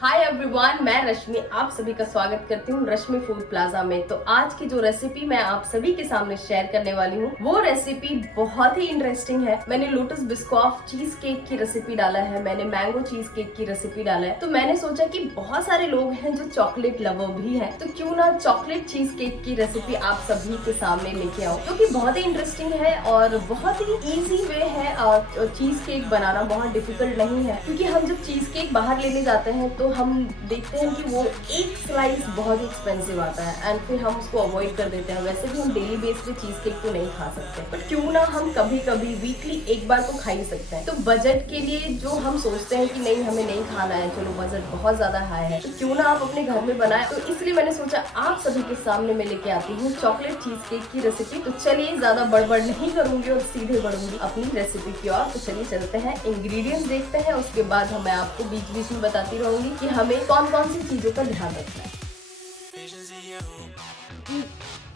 Hi everyone, मैं रश्मि आप सभी का स्वागत करती हूँ रश्मि फूड प्लाजा में। तो आज की जो रेसिपी मैं आप सभी के सामने शेयर करने वाली हूँ वो रेसिपी बहुत ही इंटरेस्टिंग है। मैंने लोटस बिस्कॉफ चीज केक की रेसिपी डाला है, मैंने मैंगो चीज केक की रेसिपी डाला है। तो मैंने सोचा कि बहुत सारे लोग हैं जो चॉकलेट लवर भी हैं, तो क्यों ना चॉकलेट चीज केक की रेसिपी आप सभी के सामने लेके आऊँ, क्योंकि बहुत ही इंटरेस्टिंग है और बहुत ही इजी वे है। और चीज केक बनाना बहुत डिफिकल्ट नहीं है, क्योंकि हम जब चीज केक बाहर लेने जाते हैं तो हम देखते हैं कि वो एक स्लाइस बहुत ही एक्सपेंसिव आता है एंड फिर हम उसको अवॉइड कर देते हैं। वैसे भी हम डेली बेस पे चीज केक तो नहीं खा सकते, बट क्यों ना हम कभी कभी वीकली एक बार तो खा ही सकते हैं। तो बजट के लिए जो हम सोचते हैं कि नहीं हमें नहीं खाना है, चलो बजट बहुत ज्यादा हाई है, तो क्यों ना आप अपने घर में बनाएं। तो इसलिए मैंने सोचा आप सभी के सामने मैं लेके आती हूँ चॉकलेट चीज केक की रेसिपी। तो चलिए ज्यादा बड़बड़ नहीं करूंगी और सीधे बढ़ूंगी अपनी रेसिपी की ओर। तो चलिए चलते हैं, इंग्रेडिएंट्स देखते हैं, उसके बाद मैं आपको बीच बीच में बताती रहूंगी कि हमें कौन कौन सी चीजों का ध्यान रखना है।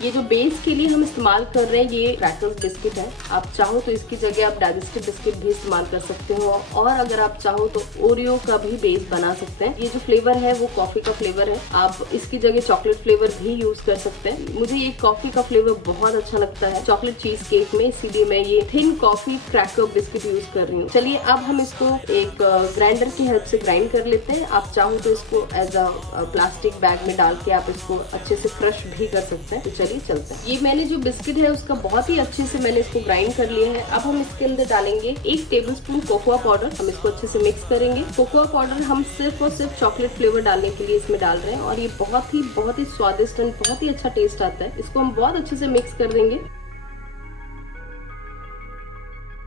ये जो बेस के लिए हम इस्तेमाल कर रहे हैं ये क्रैकर्स बिस्किट है। आप चाहो तो इसकी जगह आप डाइजेस्टिव बिस्किट भी इस्तेमाल कर सकते हो, और अगर आप चाहो तो ओरियो का भी बेस बना सकते हैं। ये जो फ्लेवर है वो कॉफी का फ्लेवर है, आप इसकी जगह चॉकलेट फ्लेवर भी यूज कर सकते हैं। मुझे ये कॉफी का फ्लेवर बहुत अच्छा लगता है चॉकलेट चीज केक में, इसीलिए मैं ये thin coffee cracker biscuit use कर रही हूँ। चलिए अब हम इसको एक ग्राइंडर की हेल्प से ग्राइंड कर लेते हैं। आप चाहो तो इसको एज अ प्लास्टिक बैग में डाल के आप इसको अच्छे से क्रश भी कर सकते हैं। तो चलिए चलते हैं। ये मैंने जो बिस्किट है उसका बहुत ही अच्छे से मैंने इसको ग्राइंड कर लिया है। अब हम इसके अंदर डालेंगे 1 टेबलस्पून कोकोआ पाउडर। हम इसको अच्छे से मिक्स करेंगे। कोकोआ पाउडर हम सिर्फ और सिर्फ चॉकलेट फ्लेवर डालने के लिए इसमें डाल रहे हैं, और ये बहुत ही स्वादिष्ट और बहुत ही अच्छा टेस्ट आता है। इसको हम बहुत अच्छे से मिक्स कर देंगे।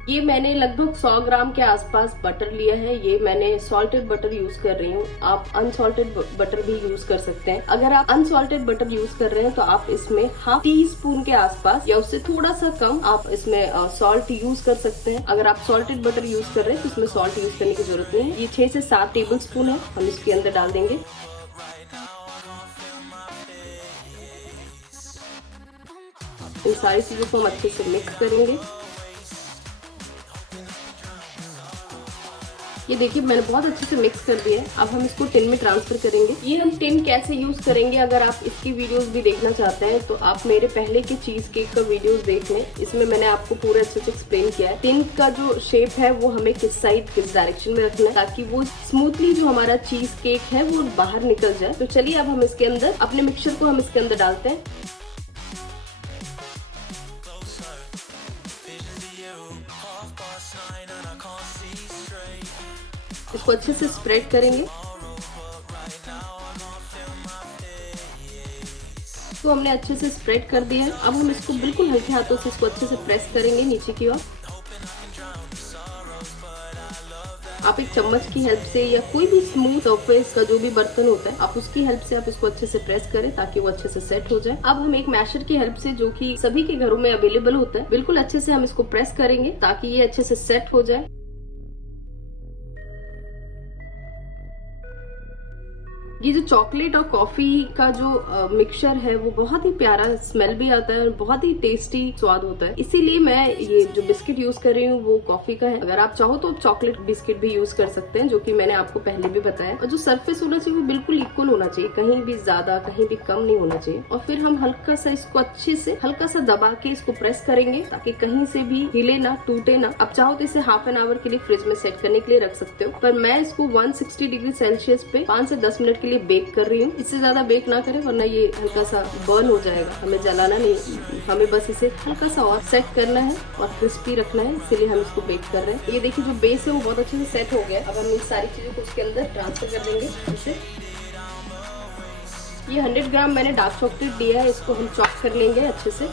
ये मैंने लगभग 100 ग्राम के आसपास बटर लिया है। ये मैंने सॉल्टेड बटर यूज कर रही हूँ, आप अनसॉल्टेड बटर भी यूज कर सकते हैं। अगर आप अनसॉल्टेड बटर यूज कर रहे हैं तो आप इसमें ½ टीस्पून के आसपास या उससे थोड़ा सा कम आप इसमें सॉल्ट यूज कर सकते हैं। अगर आप सॉल्टेड बटर यूज कर रहे हैं तो इसमें सॉल्ट यूज करने की जरूरत नहीं है। ये 6 से 7 टेबल स्पून है, हम इसके अंदर डाल देंगे। इन सारी चीजों को हम अच्छे से मिक्स करेंगे। ये देखिए मैंने बहुत अच्छे से मिक्स कर दिया है। अब हम इसको टिन में ट्रांसफर करेंगे। ये हम टिन कैसे यूज करेंगे, अगर आप इसकी वीडियोस भी देखना चाहते हैं तो आप मेरे पहले के चीज केक का वीडियोस देख लें, इसमें मैंने आपको पूरा अच्छे से एक्सप्लेन किया है। टिन का जो शेप है वो हमें किस साइड किस डायरेक्शन में रखना है, ताकि वो स्मूथली जो हमारा चीज केक है वो बाहर निकल जाए। तो चलिए अब हम इसके अंदर अपने मिक्सचर को हम इसके अंदर डालते हैं। इसको अच्छे से स्प्रेड करेंगे। तो हमने अच्छे से स्प्रेड कर दिया है। अब हम इसको बिल्कुल हल्के हाथों से इसको अच्छे से प्रेस करेंगे नीचे की ओर। आप एक चम्मच की हेल्प से या कोई भी स्मूथ सरफेस का जो भी बर्तन होता है आप उसकी हेल्प से आप इसको अच्छे से प्रेस करें ताकि वो अच्छे से सेट हो जाए। अब हम एक मैशर की हेल्प से, जो कि सभी के घरों में अवेलेबल होता है, बिल्कुल अच्छे से हम इसको प्रेस करेंगे ताकि ये अच्छे से सेट हो जाए। ये जो चॉकलेट और कॉफी का जो मिक्सचर है वो बहुत ही प्यारा स्मेल भी आता है और बहुत ही टेस्टी स्वाद होता है। इसीलिए मैं ये जो बिस्किट यूज कर रही हूँ वो कॉफी का है। अगर आप चाहो तो चॉकलेट बिस्किट भी यूज कर सकते हैं, जो कि मैंने आपको पहले भी बताया। और जो सरफेस होना चाहिए वो बिल्कुल इक्वल होना चाहिए, कहीं भी ज्यादा कहीं भी कम नहीं होना चाहिए। और फिर हम हल्का सा इसको अच्छे से हल्का सा दबा के इसको प्रेस करेंगे ताकि कहीं से भी हिले ना, टूटे ना। अब चाहो तो इसे ½ एन आवर के लिए फ्रिज में सेट करने के लिए रख सकते हो, पर मैं इसको 160 डिग्री सेल्सियस पे 5 से 10 मिनट लिए बेक कर रही हूँ। इससे ज्यादा बेक ना करें वरना ये हल्का सा बर्न हो जाएगा। हमें जलाना नहीं, हमें बस इसे हल्का सा और सेट करना है और क्रिस्पी रखना है, इसीलिए हम इसको बेक कर रहे हैं। ये देखिए जो बेस है वो बहुत अच्छे से सेट हो गया। अब हम इन सारी चीजों को उसके अंदर ट्रांसफर कर देंगे। इसे ये 100 ग्राम मैंने डार्क चॉकलेट लिया है, इसको हम चॉप कर लेंगे अच्छे से।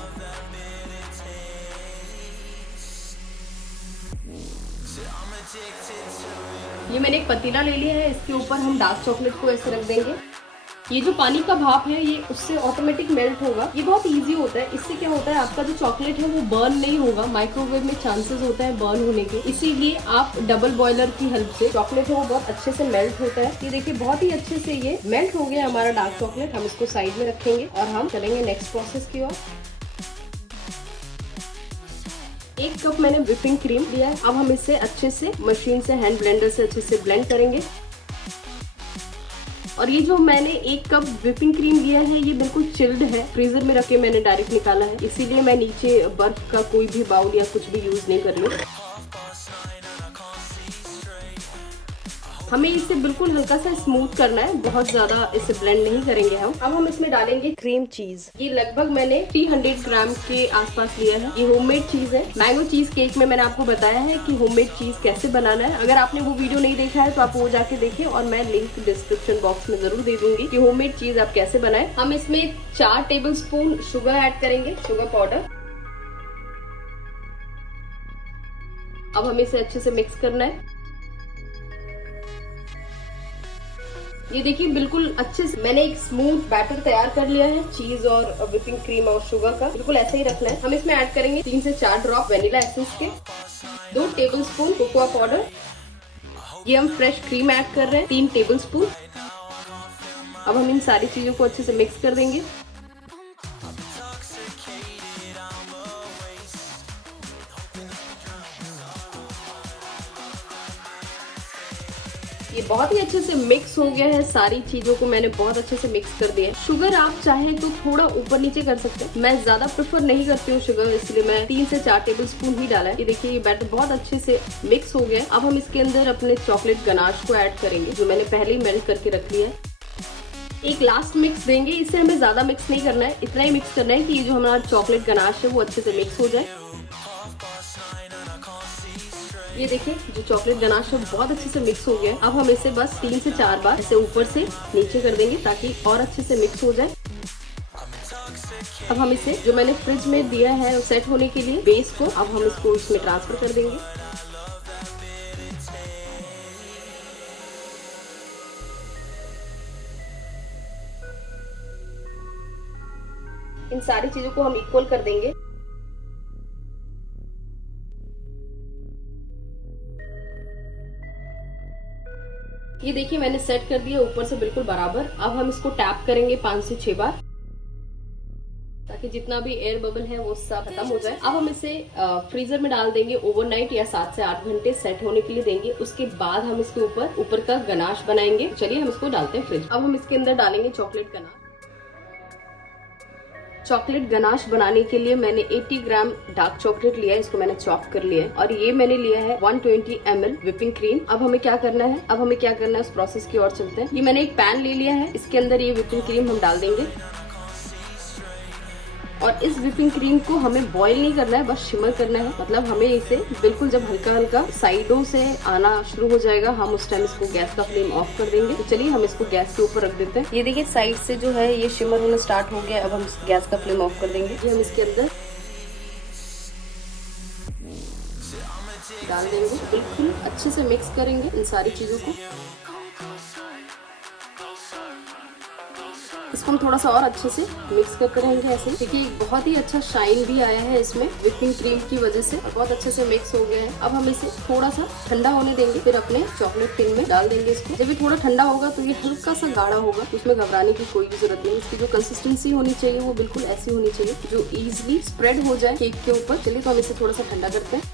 ये मैंने एक पतीला ले लिया है, इसके ऊपर हम डार्क चॉकलेट को ऐसे रख देंगे। ये जो पानी का भाप है ये उससे ऑटोमेटिक मेल्ट होगा। ये बहुत इजी होता है। इससे क्या होता है, आपका जो चॉकलेट है वो बर्न नहीं होगा। माइक्रोवेव में चांसेस होता है बर्न होने के, इसीलिए आप डबल बॉयलर की हेल्प से चॉकलेट है वो बहुत अच्छे से मेल्ट होता है। ये देखिए बहुत ही अच्छे से ये मेल्ट हो गया हमारा डार्क चॉकलेट। हम इसको साइड में रखेंगे और हम चलेंगे नेक्स्ट प्रोसेस की ओर। 1 कप मैंने व्हिपिंग क्रीम लिया है। अब हम इसे अच्छे से मशीन से, हैंड ब्लेंडर से अच्छे से ब्लेंड करेंगे। और ये जो मैंने 1 कप व्हिपिंग क्रीम लिया है ये बिल्कुल चिल्ड है, फ्रीजर में रख के मैंने डायरेक्ट निकाला है, इसीलिए मैं नीचे बर्फ का कोई भी बाउल या कुछ भी यूज नहीं कर रही हूँ। हमें इसे बिल्कुल हल्का सा स्मूथ करना है, बहुत ज्यादा इसे ब्लेंड नहीं करेंगे हम। अब हम इसमें डालेंगे क्रीम चीज। ये लगभग मैंने 300 ग्राम के आसपास लिया है। ये होममेड चीज है। मैंगो चीज केक में मैंने आपको बताया है कि होममेड चीज कैसे बनाना है। अगर आपने वो वीडियो नहीं देखा है तो आप वो जाके देखिए और मैं लिंक डिस्क्रिप्शन बॉक्स में जरूर दे दूंगी कि होममेड चीज आप कैसे बनाए। हम इसमें 4 टेबल स्पून शुगर ऐड करेंगे, शुगर पाउडर। अब हमें इसे अच्छे से मिक्स करना है। ये देखिए बिल्कुल अच्छे से मैंने एक स्मूथ बैटर तैयार कर लिया है चीज और व्हिपिंग क्रीम और शुगर का। बिल्कुल ऐसा ही रखना है। हम इसमें ऐड करेंगे 3 से 4 ड्रॉप वेनिला एसेंस के, 2 टेबल स्पून कोकोआ पाउडर। ये हम फ्रेश क्रीम ऐड कर रहे हैं 3 टेबल स्पून। अब हम इन सारी चीजों को अच्छे से मिक्स कर देंगे। ये बहुत ही अच्छे से मिक्स हो गया है। सारी चीजों को मैंने बहुत अच्छे से मिक्स कर दिया है। शुगर आप चाहे तो थोड़ा ऊपर नीचे कर सकते हैं, मैं ज्यादा प्रेफर नहीं करती हूँ शुगर, इसलिए मैं 3 से 4 टेबल स्पून ही डाला है। ये देखिए ये बैटर बहुत अच्छे से मिक्स हो गया है। अब हम इसके अंदर अपने चॉकलेट गनाश को ऐड करेंगे जो मैंने पहले ही मेल्ट करके रख लिया है। एक लास्ट मिक्स देंगे। इसे हमें ज्यादा मिक्स नहीं करना है, इतना ही मिक्स करना है कि ये जो हमारा चॉकलेट गनाश है वो अच्छे से मिक्स हो जाए। ये देखिए जो चॉकलेट गनाश है बहुत अच्छे से मिक्स हो गया है। अब हम इसे बस 3 से 4 बार ऐसे ऊपर से नीचे कर देंगे ताकि और अच्छे से मिक्स हो जाए। अब हम इसे जो मैंने फ्रिज में दिया है सेट होने के लिए बेस को, अब हम इसको इसमें ट्रांसफर कर देंगे। इन सारी चीजों को हम इक्वल कर देंगे। ये देखिए मैंने सेट कर दिया ऊपर से बिल्कुल बराबर। अब हम इसको टैप करेंगे 5 से 6 बार ताकि जितना भी एयर बबल है वो सब खत्म हो जाए। अब हम इसे फ्रीजर में डाल देंगे ओवरनाइट या 7 से 8 घंटे सेट होने के लिए देंगे। उसके बाद हम इसके ऊपर का गनाश बनाएंगे। चलिए हम इसको डालते हैं फ्रिज। अब हम इसके अंदर डालेंगे चॉकलेट गनाश। चॉकलेट गनाश बनाने के लिए मैंने 80 ग्राम डार्क चॉकलेट लिया है, इसको मैंने चॉप कर लिया है। और ये मैंने लिया है 120 ml व्हिपिंग क्रीम। अब हमें क्या करना है, उस प्रोसेस की ओर चलते हैं। ये मैंने एक पैन ले लिया है, इसके अंदर ये व्हिपिंग क्रीम हम डाल देंगे। और इस व्हिपिंग क्रीम को हमें बॉईल नहीं करना है, बस शिमर करना है। मतलब हमें इसे बिल्कुल जब हल्का हल्का साइडों से आना शुरू हो जाएगा हम उस टाइम इसको गैस का फ्लेम ऑफ कर देंगे। तो चलिए हम इसको गैस के ऊपर रख देते हैं। ये देखिए साइड से जो है ये शिमर होना स्टार्ट हो गया। अब हम गैस का फ्लेम ऑफ कर देंगे। ये हम इसके अंदर डाल देंगे, बिल्कुल अच्छे से मिक्स करेंगे इन सारी चीजों को। इसको हम थोड़ा सा और अच्छे से मिक्स करते रहेंगे ऐसे। देखिए बहुत ही अच्छा शाइन भी आया है इसमें व्हिपिंग क्रीम की वजह से, और बहुत अच्छे से मिक्स हो गया है। अब हम इसे थोड़ा सा ठंडा होने देंगे, फिर अपने चॉकलेट टिन में डाल देंगे इसको। जब ये थोड़ा ठंडा होगा तो ये हल्का सा गाढ़ा होगा, उसमें घबराने की कोई भी जरूरत नहीं। इसकी जो कंसिस्टेंसी होनी चाहिए वो बिल्कुल ऐसी होनी चाहिए जो इजिली स्प्रेड हो जाए केक के ऊपर। चलिए तो हम इसे थोड़ा सा ठंडा करते हैं।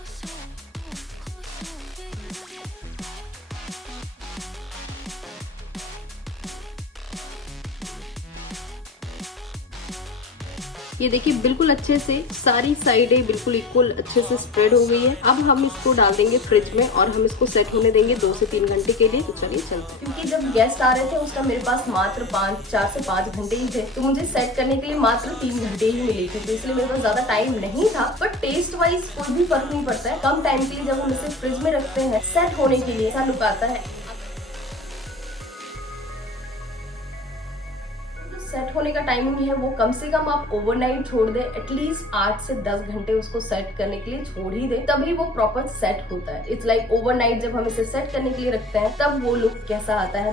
ये देखिए बिल्कुल अच्छे से सारी साइडें बिल्कुल इक्वल अच्छे से स्प्रेड हो गई है। अब हम इसको डाल देंगे फ्रिज में और हम इसको सेट होने देंगे 2 से 3 घंटे के लिए। तो चलिए चलते हैं। क्योंकि जब गेस्ट आ रहे थे उस टाइम मेरे पास मात्र 4 से 5 घंटे ही थे, तो मुझे सेट करने के लिए मात्र 3 घंटे ही मिले थे, तो इसलिए मेरे पास ज्यादा टाइम नहीं था। बट टेस्ट वाइज कोई भी फर्क नहीं पड़ता है। कम टाइम के लिए जब हम इसे फ्रिज में रखते हैं सेट होने के लिए, ऐसा लुक आता है। सेट होने का टाइमिंग है वो कम से कम आप ओवरनाइट छोड़ दे, एटलीस्ट 8 से 10 घंटे उसको सेट करने के लिए छोड़ ही दे, तभी वो प्रॉपर सेट होता है। इट्स लाइक ओवरनाइट जब हम इसे सेट करने के लिए रखते हैं तब वो लुक कैसा आता है।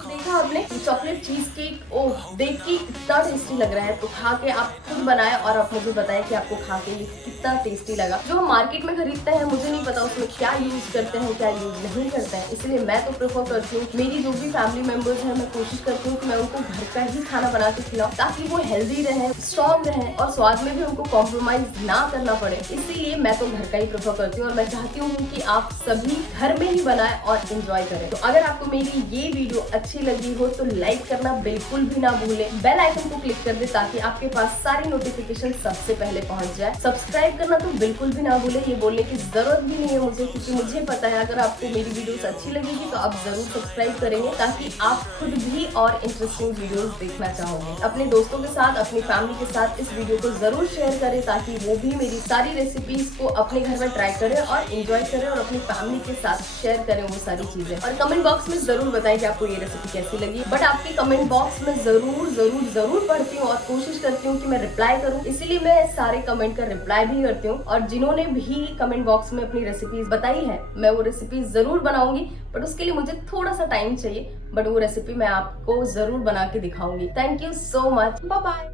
देखा आपने ये चॉकलेट चीज केक, ओह देख के इतना टेस्टी लग रहा है। तो खा के आप खुद बनाए और आप मुझे बताएं कि आपको खा के ये कितना टेस्टी लगा। जो हम मार्केट में खरीदते हैं मुझे नहीं पता उसमें क्या यूज करते हैं क्या यूज नहीं करते हैं, इसलिए मैं तो प्रेफर करती हूँ मेरी जो भी फैमिली मेंबर्स हैं मैं कोशिश करती हूँ कि मैं उनको घर का ही खाना बना के खिलाऊं, ताकि वो हेल्दी रहे, स्ट्रॉन्ग रहे और स्वाद में भी उनको कॉम्प्रोमाइज ना करना पड़े। इसीलिए मैं तो घर का ही प्रेफर करती हूँ और मैं चाहती हूँ कि आप सभी घर में ही बनाएं और एंजॉय करें। तो अगर आपको मेरी ये वीडियो अच्छी लगी हो तो लाइक करना बिल्कुल भी ना भूलें, बेल आइकन को क्लिक कर दे ताकि आपके पास सारी नोटिफिकेशन सबसे पहले पहुंच जाए। सब्सक्राइब करना तो बिल्कुल भी ना भूलें, ये बोलने की जरूरत भी नहीं है मुझे, क्योंकि मुझे पता है अगर आपको मेरी वीडियोस अच्छी लगेगी तो आप जरूर सब्सक्राइब करेंगे, ताकि आप खुद भी और इंटरेस्टिंग वीडियोस देखना चाहोगे। अपने दोस्तों के साथ, अपनी फैमिली के साथ इस वीडियो को जरूर शेयर करें ताकि वो भी मेरी सारी रेसिपीज को अपने घर में ट्राई करें और एंजॉय करें और अपनी फैमिली के साथ शेयर करें वो सारी चीजें। और कमेंट बॉक्स में जरूर बताएं कि आपको ये रेसिपी कैसी लगी। बट आपके कमेंट बॉक्स में जरूर जरूर जरूर पढ़ती हूँ और कोशिश करती हूँ कि मैं रिप्लाई करूँ, इसीलिए मैं सारे कमेंट का रिप्लाई भी करती हूँ। और जिन्होंने भी कमेंट बॉक्स में अपनी रेसिपीज बताई है मैं वो रेसिपी जरूर बनाऊंगी, बट उसके लिए मुझे थोड़ा सा टाइम चाहिए, बट वो रेसिपी मैं आपको जरूर बना के दिखाऊंगी। Thank you so much, bye bye.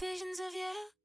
Visions of you.